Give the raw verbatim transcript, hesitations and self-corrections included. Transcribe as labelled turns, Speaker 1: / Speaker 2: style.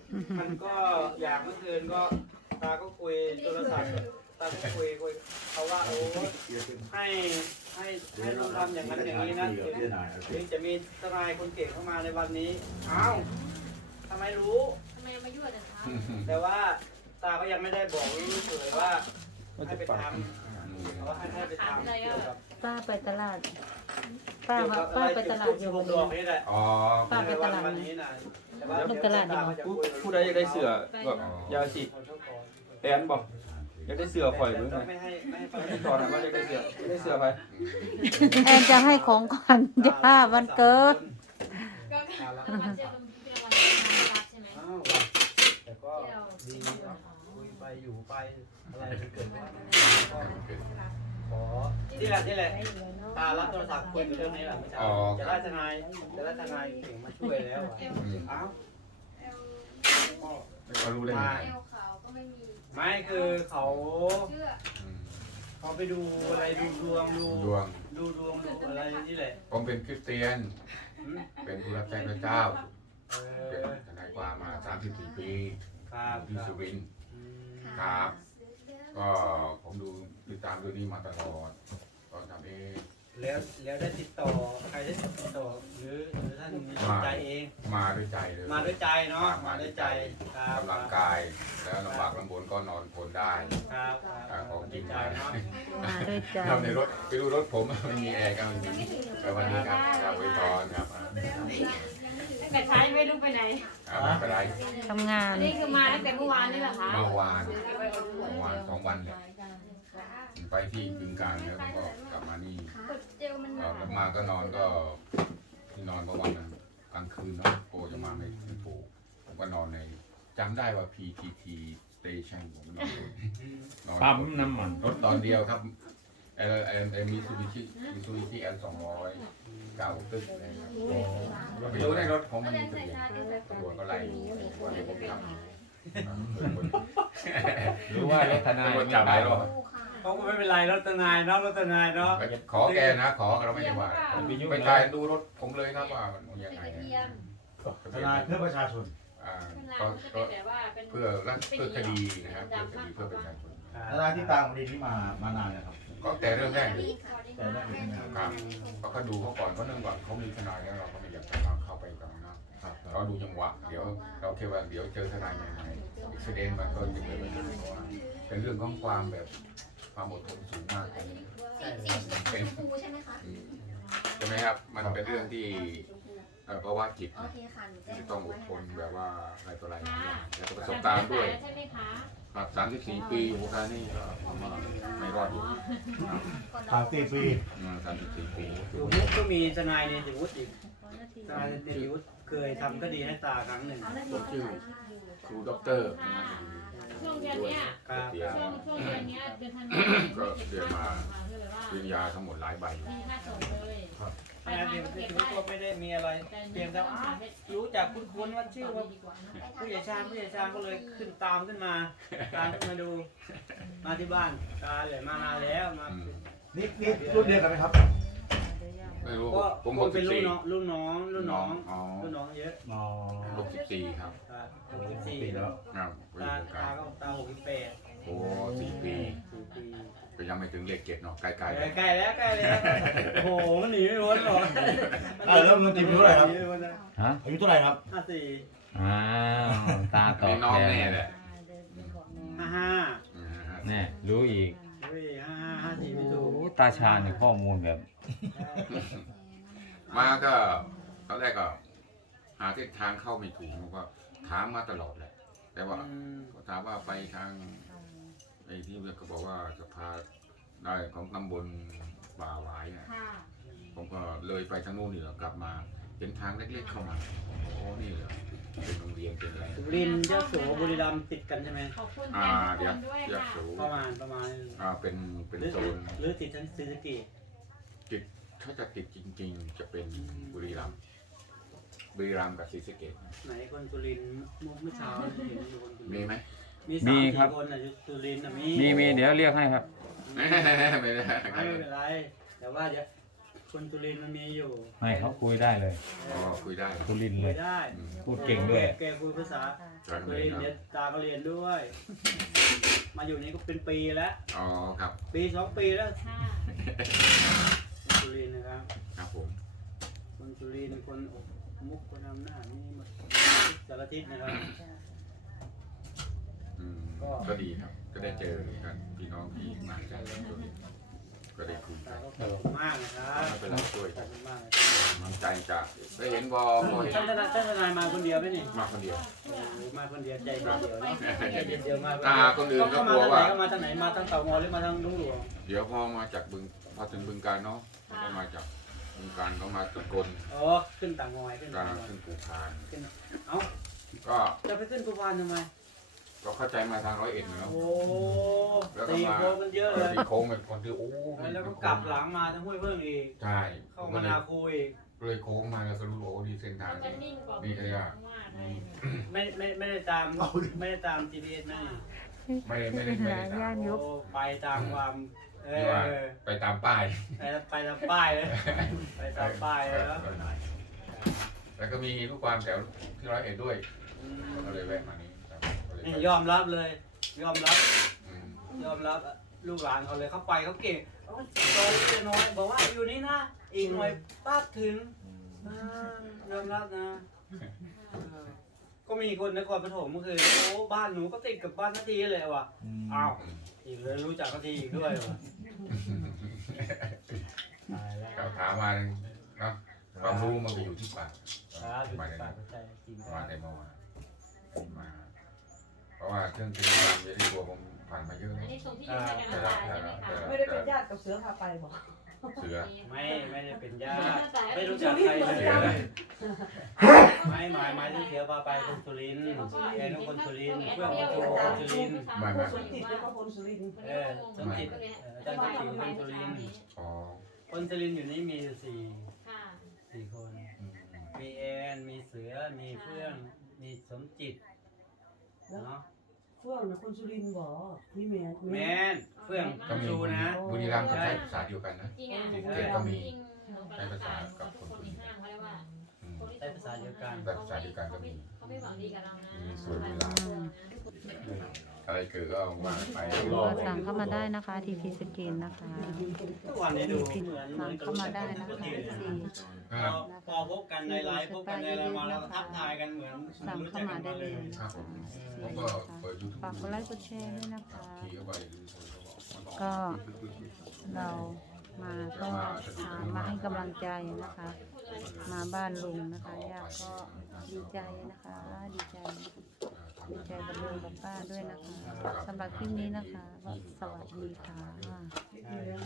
Speaker 1: มันก็อยากเมื่อคืนก็ตาก็คุยโทรศัพท์ตาก็คุยคุยเขาว่าโอ้ให้ให้ให้ลุงทำอย่างนั้นอย่างนี้นะถึงจะมีทนายคนเก่งเข้ามาในวันนี้อ้าวทำไมรู้
Speaker 2: ทำไมมายั่วแต่เช้า
Speaker 1: แต่ว่าตาก็ยังไม่ได้บอกลูกเลยว่าให้ไปทำว่าให้ให้ไปทำ
Speaker 3: ป้าไปตลาดป้าป้าไปตลาดอยู่วันนี้
Speaker 1: อ๋อ
Speaker 3: ป้าไปตลาด
Speaker 1: นี้นะ
Speaker 3: ลูกตลาดอยู่
Speaker 4: ผู้ผู้ใดอยากได้เสือแบบยาสีแอนบอกอยากได้เสือข่อยหรือไงไม่ตอนนั้นว่าอยากได้เสืออยากได้เสือไป
Speaker 3: แอนจะให้ของขวัญย่าวันเกิด
Speaker 2: ก็มาเจอกันเป็นวันที่รักใช่ไหม
Speaker 1: แต่ก็ดีนะคุยไปอยู่ไปอะไรเกิดขึ้นขอที่แหละที่แหละตารับโทรศัพท์คุยเรื่องนี้แหละจะได้ทนายจะได้ทนายเก่งมาช่วยแล้วอ้าว
Speaker 5: เขารู้ได้ยังไง
Speaker 1: ไม่คือเขาเขาไปดูอะไรดูดวงดู
Speaker 5: ดวง
Speaker 1: ดูดวงดูอะไรนี่แหละ
Speaker 5: ผมเป็นคริสเตียนเป็นผู้รับใช้พระเจ้าเป็นทนายความมาสามสิบสี่ปีที่สุรินทร์ครับก็ผมดูติดตามเรื่องนี้มาตลอดก็ทำเอง
Speaker 1: แล้วแล้วได้ติดต่อใครได้ติดต่อหรือหรือท่านมีใจเอง
Speaker 5: มาด้วยใจเลย
Speaker 1: มาด้วยใจเนาะมาด้วยใจ
Speaker 5: กำลังกายแล้วลำบากลำบนก็นอนคนได้
Speaker 1: ครับ
Speaker 5: ของจริง
Speaker 1: ใจเนาะ
Speaker 3: มาด้วยใจ
Speaker 5: เราในรถไปดูรถผมมันมีแอร์กันแต่วันนี้ครับเราไว้พรครับ
Speaker 2: แต่ใช้ไม่รู้ไปไหน
Speaker 5: ไม่เป็นไร
Speaker 3: ทำงาน
Speaker 2: นี่คือมาตั้งแต่เมื่อวานนี่แหละคะ
Speaker 5: เมื่อวานเมื่อวานสองวันเลยไปที่บึงกาฬแล้วก็กลับมานี่กลับมาก็นอนก็ที่นอนเมื่อวันกลางคืนเนาะโกจะมาไม่ไม่ถูกผมก็นอนในจำได้ว่า พี ที ที Station ผมนอนนอน
Speaker 4: ปั๊มน้ำมัน
Speaker 5: รถตอนเดียวครับเออเออเออมีซูบิชิมีซูบิชิแอลสองร้อยเก่าตึ๊กเลยครับไปดูในรถผมมันมีทะเบียนตำรวจก็ไล่ว่าเดี๋ยวผมทำ
Speaker 4: รู้ว่ารถทนาย
Speaker 5: จับได้หรอ
Speaker 1: เขาก็ไม่เป็นไรรถทนายเนาะรถทนายเนาะ
Speaker 5: ขอแกนะขอเราไม่ได้ว่าไปถ่ายดูรถผมเลยครับว่ามันยังไง
Speaker 6: ทนายเพื่อประชาชน
Speaker 5: ก็เพื่อรักเพื่อคดีนะครับเพื่อคดีเพื่อประชาชน
Speaker 6: ทนายที่ตามคดีนี้มามานานนะครับ
Speaker 5: ก็แต่เริ่มแรกเลยแต่แรกเลยครับก็เขาดูเขาก่อนเขาเนื่องก่อนเขามีทนายแล้วเราก็ไม่อยากจะเข้าไปตรงนั้นเราดูจังหวะเดี๋ยวเราเทว่าเดี๋ยวเจอทนายใหม่ๆอุบิเหตุมันก็จะเป็นเป็นเรื่องของความแบบความอดทนสูงมากเป็นเป็นใช่ไหมคะใช่ไหมครับมันเป็นเรื่องที่เพราะว่าจิตจะต้องอดทนแบบว่าอะไรต่ออะไรแล้วก็ประสบการณ์ด้วยครับสามสิบสี่ปีโอ้โหนี่ก็ไม่รอดอยู่
Speaker 6: สามสิบสี่ปี
Speaker 5: สามสิบสี่ปี
Speaker 1: อยู่มุกก็มีทนายในติวุฒิอีกทนายในติวุฒิเคยทำคดีให้ตาครั้งหนึ่ง
Speaker 5: ชื่อครูด็อกเตอร์
Speaker 2: ช่วงเดือนนี้ช่วงช่วงเดือนนี้เดือนธันวาคม
Speaker 5: ก็เดือนมาปริญญาทั้งหมดหลายใบ
Speaker 1: ทนายในติวุฒิก็ไม่ได้มีอะไรเพียงแต่ว่ารู้จักคุ้นๆว่าชื่อว่าผู้ใหญ่ชาญผู้ใหญ่ชาญก็เลยขึ้นตามขึ้นมาตามขึ้นมาดูมาที่บ้านตาเลยมานานแล้วมา
Speaker 6: นี่นี่รุ่นเดียวกันไหมครับ
Speaker 5: ไม่รู้
Speaker 1: ก็ผมเป็นรุ่นน้องรุ่นน้องรุ่นน้องรุ่นน้องเยอะ
Speaker 5: หกสิบสี่ครับ
Speaker 1: หกสิบสี่
Speaker 5: แล้ว
Speaker 1: ตาตาก็ตาหกสิบแปด
Speaker 5: โอ้สี่ปีก็ยังไม่ถึงเลขเจ็ดเนาะใกล้ๆ
Speaker 1: ใกล้แล้วใกล้แล้วโอ้โหมันหนีไม่พ้นหรอก
Speaker 6: เออแล้วมันติดอายุเท่าไหร่ครับฮะอายุเท่าไหร่ครับ
Speaker 1: ห้าสี่
Speaker 4: อ้าวตาต่อ
Speaker 5: น้องแน่แหละ
Speaker 1: ห้าห้า
Speaker 4: แน่รู้อีก
Speaker 1: ห้าห้าห้าสี่ไม่ถูก
Speaker 4: ตาชาในข้อมูลแบบ
Speaker 5: มาก็ตอนแรกก็หาเส้นทางเข้าไม่ถูกก็ถามมาตลอดแหละแต่ว่าถามว่าไปทางไอ้ที่เขาบอกว่าจะพาได้ของตำบลป่าหวายเนี่ยผมก็เลยไปทางโน้นเหนือกลับมาเป็นทางเล็กๆเข้ามาโอ้นี่เหรอเป็นโรงเรียนเป็นอะไร
Speaker 1: สุรินทร์ยะโสบุรีรัมย์ติดกันใช่ไหม
Speaker 5: อ่าเดี๋ยวเดี๋ยว
Speaker 1: ประมาณประมาณ
Speaker 5: อ่าเป็นเป็นโซน
Speaker 1: หรือติดทั้งศรีสะเกษ
Speaker 5: ติดถ้าจะติดจริงๆจะเป็นบุรีรัมย์บุรีรัมย์กับศรีสะเกษ
Speaker 1: ไหนคนสุรินทร์เมื่อเช้าเห็นอยู่คน
Speaker 5: มีไหม
Speaker 1: มีสามสี่คนอ่ะสุรินทร์มี
Speaker 4: มีมีเดี๋ยวเรียกให้ครับ
Speaker 5: ไม่ได้
Speaker 1: ไม่เป็นไรแต่ว่าจะคนจุลินทร์มันมีอยู่
Speaker 6: ไม่เขาคุยได้เลย
Speaker 5: อ๋อคุยได้
Speaker 6: สุรินทร์
Speaker 1: คุ
Speaker 6: เลย ย
Speaker 1: ได้
Speaker 5: อืม
Speaker 6: พูดเก่งด้วย
Speaker 1: แกคุยภาษา
Speaker 5: จอน
Speaker 1: จุ
Speaker 5: เลย
Speaker 1: ลินทร์
Speaker 5: เนาะ
Speaker 1: เนี่ยตาก็เรียนด้วย มาอยู่นี่ก็เป็นปีแล้ว
Speaker 5: อ๋อครับ
Speaker 1: ปีสองปีแล้ว
Speaker 2: ค่ะ
Speaker 1: คนจุลินทร์นะครับ
Speaker 5: ครับผม
Speaker 1: คนจุลินทร์คนอกมุกคนอำนาจนี่หมดสารทิศนะครับ
Speaker 5: อืม
Speaker 1: ก็
Speaker 5: ก็ดีครับ ก็ได้เจอกันพี่น้องที่มาจากตัวนี้ก็ได้คุย
Speaker 1: ตา
Speaker 5: กัน
Speaker 1: ก็ขอบคุณมากนะครับ
Speaker 5: ไม่เป็นไรช่วย
Speaker 1: ข
Speaker 5: กั
Speaker 1: อน บคุณมากเลย
Speaker 5: กำลังใจจะได้เห็นบอพอเห็น
Speaker 1: ท่านทนายท่านทนายมาคนเดียวไหมนี่
Speaker 5: มาคนเดียว
Speaker 1: โอ้โหมาคนเดียวใจเดียวเนาะใจเดียวมา
Speaker 5: ตาคนอื่นก็
Speaker 1: ก็
Speaker 5: ก
Speaker 1: มา
Speaker 5: ลัว
Speaker 1: ทางไหน
Speaker 5: ว่า
Speaker 1: ก็มาทางไหนมาทางเต่างอยหรือมาทางลุงหลวง
Speaker 5: เดี๋ยวพอมาจากบึงพอถึงบึงการเนาะก็มาจากบึงการก็มาตะกล
Speaker 1: อ๋อขึ้นเต่างอยขึ้น
Speaker 5: กา
Speaker 1: เต่างอย
Speaker 5: ขึ้นภูพาน
Speaker 1: ขึ้นเอ้า
Speaker 5: ก็
Speaker 1: จะไปขึ้นภูพานทำไม
Speaker 5: ก็เข้าใจมาทางร้อยเอ็ดเนาะ
Speaker 1: โอ้
Speaker 5: แล้วก็
Speaker 1: ตี
Speaker 5: มา
Speaker 1: โค้งมันเยอะเลย
Speaker 5: ตีโค้งเป็นคนที่โอ้
Speaker 1: แล้วก็กลับหลังมาทั้งห้วยเพิ่งอีก
Speaker 5: ใช่
Speaker 1: เข้ามานาคูอีก
Speaker 5: เลยโค้งมาแล้วก็รู้โอ้ดีเส้นทาง
Speaker 2: มันนิ่งกว่า
Speaker 5: นี่ก็เรียกว่า
Speaker 1: ไม่ไม่ไม่ได้ตามไม่ได้ตาม จี พี เอส นะ
Speaker 5: ไม่ไม่ได้ไม่ได้ตาม
Speaker 3: ย่านยุบ
Speaker 1: โอ้ไปตามความเอ
Speaker 5: ที่ว่า
Speaker 1: อ
Speaker 5: ไปตามป้าย
Speaker 1: ไปไปตามป้ายเลยไปตามป้ายเลยแล้ว
Speaker 5: แล้วก็มีลูกความแถวที่ร้อยเอ็ดด้วย
Speaker 1: อืม
Speaker 5: ก็เลยแวะมานี่ครับก็เลย
Speaker 1: นี่
Speaker 5: ไป
Speaker 1: ยอมรับเลย ยอมรับ
Speaker 5: อืม
Speaker 1: ยอมรับลูกหลานเขาเลยเขาไปเขาเก่งเอาตอนเล็กน้อยบอกว่าอยู่นี่นะอีกหน่อยป้าถึงอ่ายอมรับนะเออก็มีคนนครปฐมเมื่อคืนโอ้บ้านหนูก็ติดกับบ้านนาทีเลยว่ะอ้าวอีกเลยรู้จักนาทีอีกด้วยว่ะตายแล้ว
Speaker 5: เขาถามมาเนาะความรู้มันก็อยู่ที่ปาก
Speaker 1: ครับอยู่
Speaker 5: มา
Speaker 1: ที่
Speaker 5: ได้
Speaker 1: ปากใจจริง
Speaker 5: มาได้เมื่อวานมา เพราะว่าเครื่องกินน้ำจะได้ตัวผมผ่านมาเยอะ
Speaker 2: อัน
Speaker 5: แล้ว
Speaker 2: นี้ส่งที่อยู่ในกันตาใช่ไหมคะ
Speaker 7: ไม่ได้เป็นญาติกับเสือพาไปบอก
Speaker 5: เสือ
Speaker 1: ไม่ไม่ได้เป็นญาติไม่รู้จักใครเลยไม่หมายหมายถึงเสียพาไปคนสุรินทร์แกเป็นคนสุรินทร์เพื่อนของจูคนสุรินทร์
Speaker 7: สมจิตแล้วก็คนสุรินทร์
Speaker 1: เออสมจิตเอออาจารย์สมจิตคนสุรินทร์
Speaker 5: อ๋อ
Speaker 1: คนสุรินทร์อยู่นี่มีอยู่สี่
Speaker 2: ค่ะ
Speaker 1: สี่คน
Speaker 5: อืม
Speaker 1: มีแอนมีเสือมีเฟื่องมีสมจิตเนาะ
Speaker 7: เฟื่องนะคนสุรินทร์บอกนี่แมน
Speaker 1: แมนเฟื่อง
Speaker 5: ก็มี
Speaker 1: จูนะ
Speaker 5: บุรีรัมย์ก็ใช้ภาษาเดียวกันนะ
Speaker 2: จริงอ่ะ
Speaker 5: ที่ภูเก็ตก็มี
Speaker 2: ใช้ภาษากับทุกคนในห้างเขาเรียกว่า
Speaker 5: อืม
Speaker 1: ใช้ภาษาเดียวกัน
Speaker 5: แต่ภาษาเดียวกันก็มี
Speaker 2: เขาไม่หวังดีกับเรานะ
Speaker 5: มีส่วนเวลา อะไรเกิดก็ว่าไป
Speaker 3: ก็สั่งเข้ามาได้นะคะ ที พี สกินนะคะ
Speaker 1: ทุกวันนี้ดู
Speaker 3: พิม
Speaker 1: เหมือนเหมื
Speaker 3: สั่
Speaker 1: อง นกับ
Speaker 3: เข้ามาได้นะ
Speaker 1: ปก
Speaker 3: คะ
Speaker 1: ติ
Speaker 3: เอฟ
Speaker 1: เลย
Speaker 3: ซี
Speaker 1: พอพอพบกันในไลฟ์พบกันในอะไรมาแล้วก็ทักทายกันเหมือน
Speaker 3: สั่ง
Speaker 1: รู้
Speaker 3: เข้า
Speaker 1: จัก
Speaker 3: มา
Speaker 1: กัน
Speaker 3: ได้
Speaker 1: มา
Speaker 3: เล
Speaker 1: เลย ย
Speaker 5: ครับผมผมก็เปิดยูทูบ
Speaker 3: ฝากกดไลค์กดแชร์ด้วยนะคะ
Speaker 5: ขี่เข้าไป
Speaker 3: ก็เรามาก็อ่ามาให้กำลังใจนะคะ มาบ้านลุงนะคะย่าก็ดีใจนะคะ ดีใจดีใจกับลุงกับป้าด้วยนะคะสำหรับคลิปนี้นะคะก็สวัสดีค่ะ